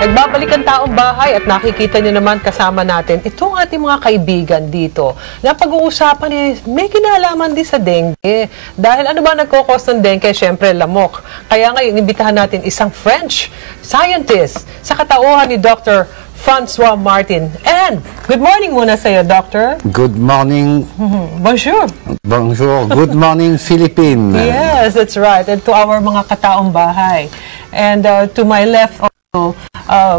Nagbabalik ang taong bahay at nakikita nyo naman kasama natin itong ating mga kaibigan dito na pag-uusapan may kinalaman din sa dengue. Dahil ano ba nagkakos ng dengue? Siyempre, lamok. Kaya ngayon, imbitahan natin isang French scientist sa katauhan ni Dr. Francois Martin. And good morning muna sa iyo, Doctor. Good morning. Bonjour. Bonjour. Good morning, Philippines. Yes, that's right. And to our mga kataong bahay. And to my left also,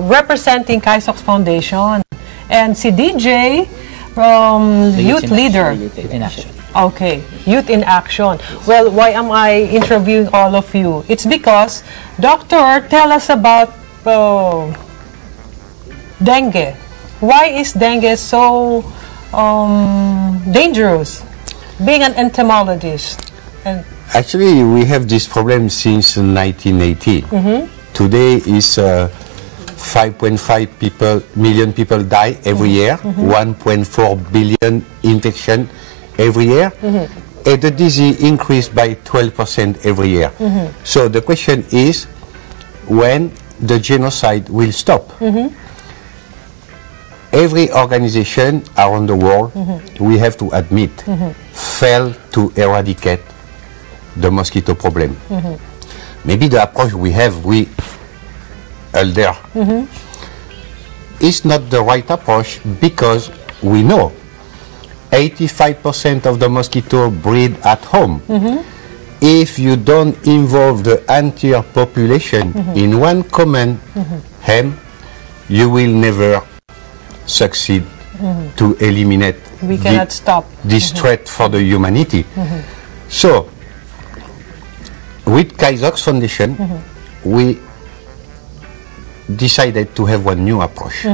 representing Kaisox Foundation. And si DJ from Youth Leader. Youth in Action. Okay, Youth in Action. Well, why am I interviewing all of you? It's because, Doctor, tell us about dengue. Why is dengue so dangerous? Being an entomologist. And actually, we have this problem since 1980. Today is 5.5 million people die every year, 1.4 billion infection every year, and the disease increased by 12% every year. So the question is, when the genocide will stop? Every organization around the world, we have to admit, failed to eradicate the mosquito problem. Maybe the approach we have, elder, is not the right approach because we know 85% of the mosquito breed at home. If you don't involve the entire population in one common aim, you will never succeed to eliminate we cannot stop this threat for the humanity. So, with Kaisox Foundation, we decided to have one new approach.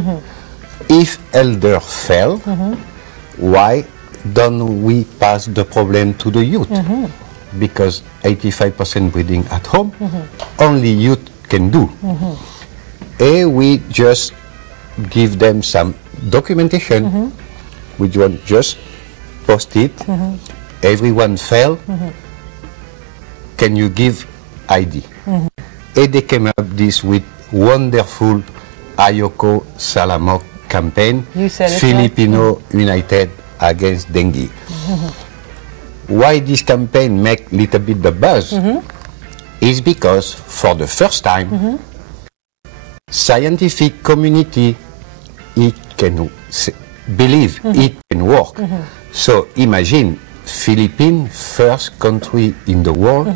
If elder fail, why don't we pass the problem to the youth? Because 85% breeding at home, only youth can do. And we just give them some documentation, which one just post it, everyone fail, can you give ID? And they came up this with wonderful Ayoko Salamok campaign, Filipino United Against Dengue. Why this campaign make little bit the buzz is because for the first time, scientific community it can believe it can work. So imagine Philippines, first country in the world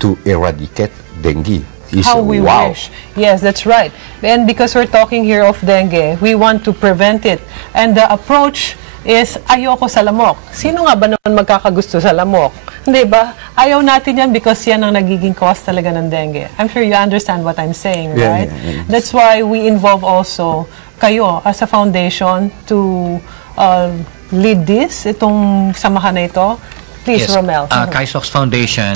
to eradicate dengue. How we wish. Yes, that's right. And because we're talking here of dengue, we want to prevent it. And the approach is ayoko sa lamok. Sino nga ba naman magkakagusto sa lamok? Hindi ba? Ayaw natin yan because yan ang nagiging cause talaga ng dengue. I'm sure you understand what I'm saying, right? Yeah. That's why we involve also kayo as a foundation to lead this, itong samahan na ito. Please, yes. Romel. Kaisox Foundation,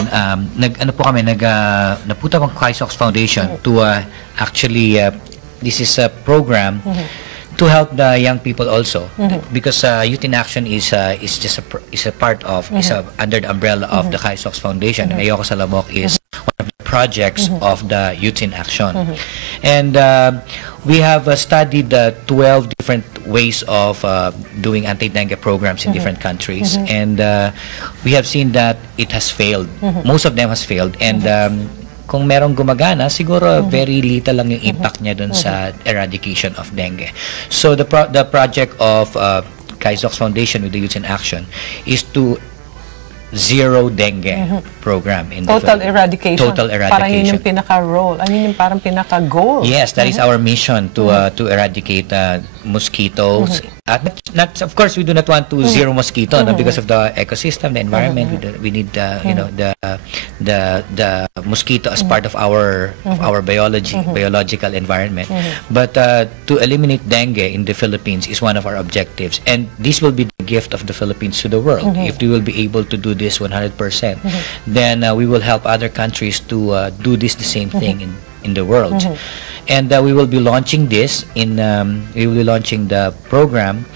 napunta ang Kaisox Foundation to actually, this is a program to help the young people also, because Youth in Action is just a part of, under the umbrella of the Kaisox Foundation. And Ayoko sa Lamok is one of the projects of the Youth in Action. And we have studied 12 different ways of doing anti-dengue programs in different countries, and we have seen that it has failed. Most of them has failed, and kung merong gumagana, siguro very little lang yung impact niya dun sa eradication of dengue. So the project of Kaisox Foundation with the Youth in Action is to zero dengue program in total eradication. Total eradication. Parang yun yung pinaka-role. Yun yung parang pinaka-goal. Yes, that is our mission to eradicate mosquitoes. Not, of course, we do not want to zero mosquito because of the ecosystem, the environment. We need you know, the mosquito as part of our biological environment. But to eliminate dengue in the Philippines is one of our objectives, and this will be the gift of the Philippines to the world. If we will be able to do this 100%, then we will help other countries to do this the same thing in the world. And we will be launching this we will be launching the program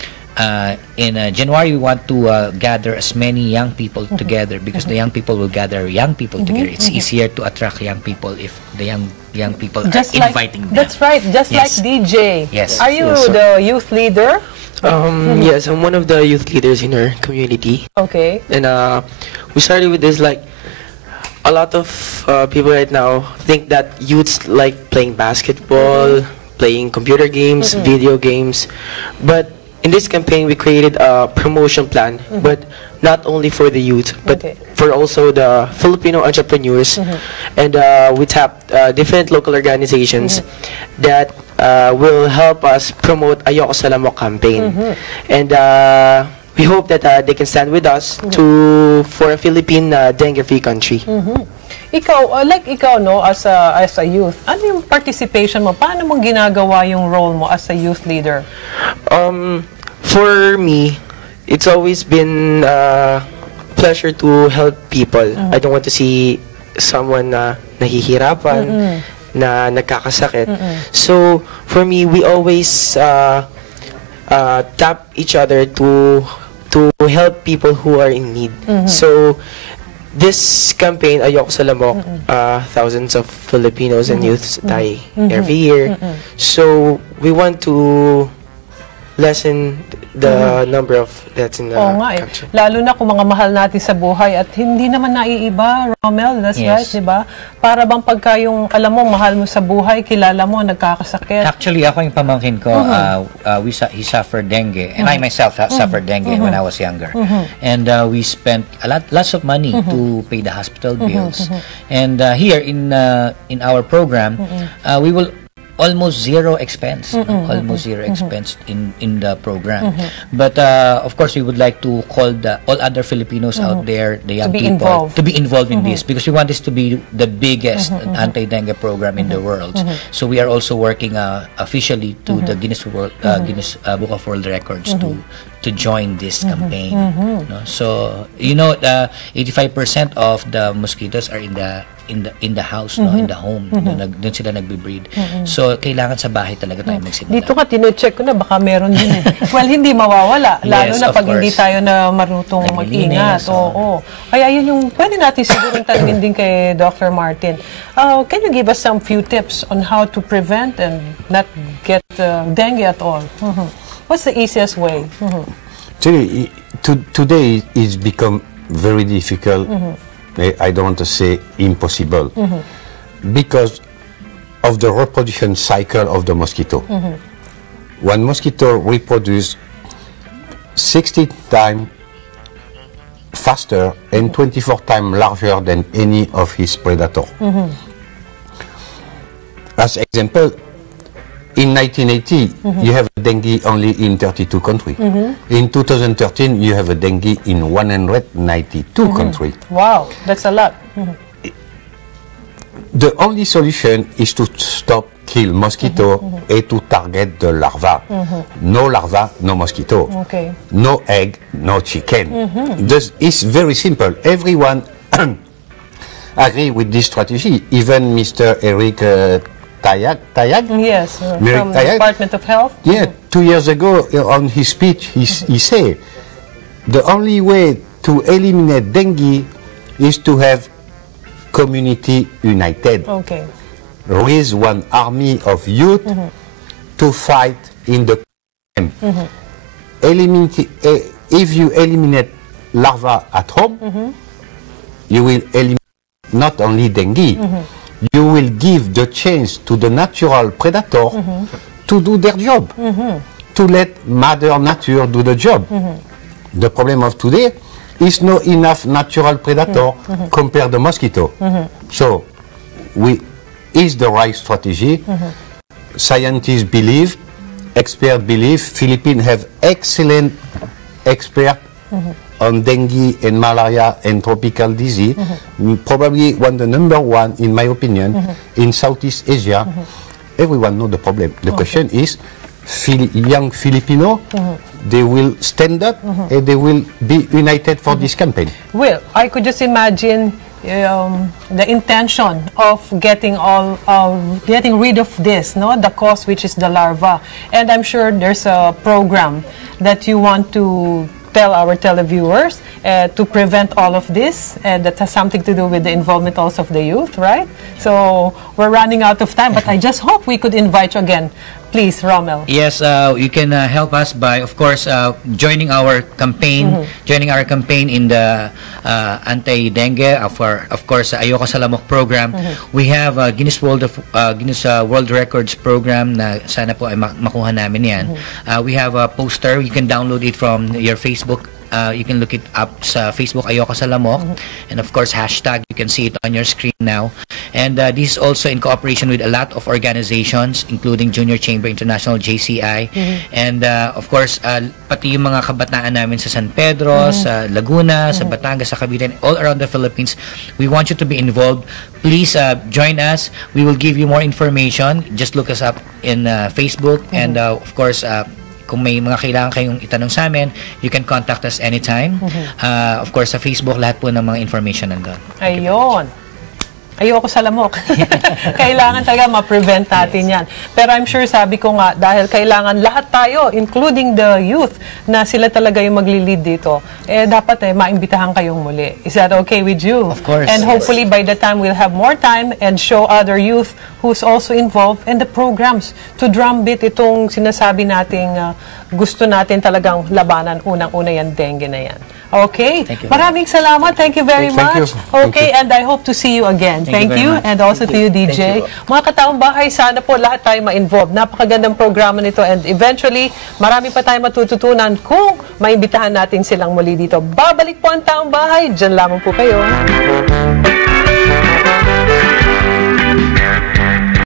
in January, we want to gather as many young people together, because the young people will gather young people together. It's easier to attract young people if the young people are inviting them. That's right, just like Yes. DJ. Yes. Are you Yes, sir. the youth leader? Yes, I'm one of the youth leaders in our community. Okay. And we started with this, like, a lot of people right now think that youths like playing basketball, playing computer games, video games. But in this campaign, we created a promotion plan, but not only for the youth, but Okay. for also the Filipino entrepreneurs. And we tapped different local organizations that will help us promote Ayoko sa Lamok campaign. And we hope that they can stand with us for a Philippine dengue-free country. Ikaw, ikaw, no, as a youth, ano yung participation mo? Paano mong ginagawa yung role mo as a youth leader? For me, it's always been a pleasure to help people. I don't want to see someone na nahihirapan, na nagkakasakit. So, for me, we always tap each other to help people who are in need. So, this campaign, Ayoko sa Lamok, thousands of Filipinos and youths die every year. So, we want to lessen the number of deaths in the Oo nga eh. country. Lalo na kung mga mahal natin sa buhay at hindi naman naiiba, Romel, that's Yes. right, di ba? Para bang pagka yung, alam mo, mahal mo sa buhay, kilala mo, nagkakasakit. Actually, ako yung pamangkin ko, he suffered dengue, and I myself suffered dengue when I was younger. And we spent lots of money to pay the hospital bills. And here in our program, we will almost zero expense, in the program. But of course, we would like to call all other Filipinos out there, the young people, to be involved in this, because we want this to be the biggest anti-dengue program in the world. So we are also working officially to the Guinness Book of World Records to join this campaign. No? So 85% of the mosquitoes are in the house, no, in the home, doon sila nagbe-breed. So kailangan sa bahay talaga tayo magsimula. Dito nga, tine-check ko na, baka meron din eh. Well, hindi mawawala. Lalo Yes, na of pag hindi course. tayo na marunong mag-ingat. Naglilinis, Oo. Kaya yun yung, pwede natin siguro tanungin din kay Dr. Martin. Can you give us some few tips on how to prevent and not get dengue at all? What's the easiest way? Actually, today it's become very difficult. I don't want to say impossible, because of the reproduction cycle of the mosquito. One mosquito reproduces 60 times faster and 24 times larger than any of his predators. As example, in 1980, you have dengue only in 32 countries. In 2013, you have a dengue in 192 countries. Wow, that's a lot. The only solution is to stop kill mosquito and to target the larva. No larva, no mosquito. Okay. No egg, no chicken. This is very simple. Everyone agree with this strategy. Even Mr. Eric Tayag? Yes, Merrick from the Tayag? Department of Health. Yeah, 2 years ago on his speech, he said the only way to eliminate dengue is to have community united. Okay. Raise one army of youth to fight in the camp. If you eliminate larvae at home, you will eliminate not only dengue, you will give the chance to the natural predator to do their job, to let Mother Nature do the job. The problem of today is not enough natural predator compared to mosquito. So, is the right strategy. Scientists believe, experts believe, Philippines have excellent experts on dengue and malaria and tropical disease, probably the number one, in my opinion, in Southeast Asia. Everyone knows the problem. The question is, young Filipino, they will stand up and they will be united for this campaign. Well, I could just imagine the intention of getting rid of this, no, the cause, which is the larva. And I'm sure there's a program that you want to tell our televiewers to prevent all of this, and that has something to do with the involvement also of the youth, right? So we're running out of time, but I just hope we could invite you again. Please, Rommel. Yes, you can help us by, of course, joining our campaign, in the anti-dengue, of course, Ayoko sa Lamok program. We have Guinness World Records program na sana po ay makuha namin yan. We have a poster. You can download it from your Facebook. You can look it up sa Facebook, Ayoko sa Lamok. And of course, hashtag, you can see it on your screen now. And this is also in cooperation with a lot of organizations, including Junior Chamber International, JCI. And of course, pati yung mga kabataan namin sa San Pedro, sa Laguna, sa Batangas, sa Cavite, all around the Philippines. We want you to be involved. Please join us. We will give you more information. Just look us up in Facebook. And of course, kung may mga kailangan kayong itanong sa amin, you can contact us anytime. Of course, sa Facebook, lahat po ng mga information nandun. Ayun. Ayoko sa lamok. Kailangan talaga ma-prevent natin yan. Pero I'm sure, sabi ko nga, dahil kailangan lahat tayo, including the youth, na sila talaga yung magli-lead dito, dapat maimbitahan kayong muli. Is that okay with you? Of course. And hopefully by the time we'll have more time and show other youth who's also involved in the programs to drumbeat itong sinasabi nating gusto natin talagang labanan. Unang-una yan, dengue na yan. Okay. Maraming salamat. Thank you very much. Okay, and I hope to see you again. Thank you. And also to you, DJ. Mga kataong bahay, sana po lahat tayo ma-involve. Napakagandang programa nito, and eventually, marami pa tayo matututunan kung maimbitahan natin silang muli dito. Babalik po ang taong bahay. Diyan lamang po kayo.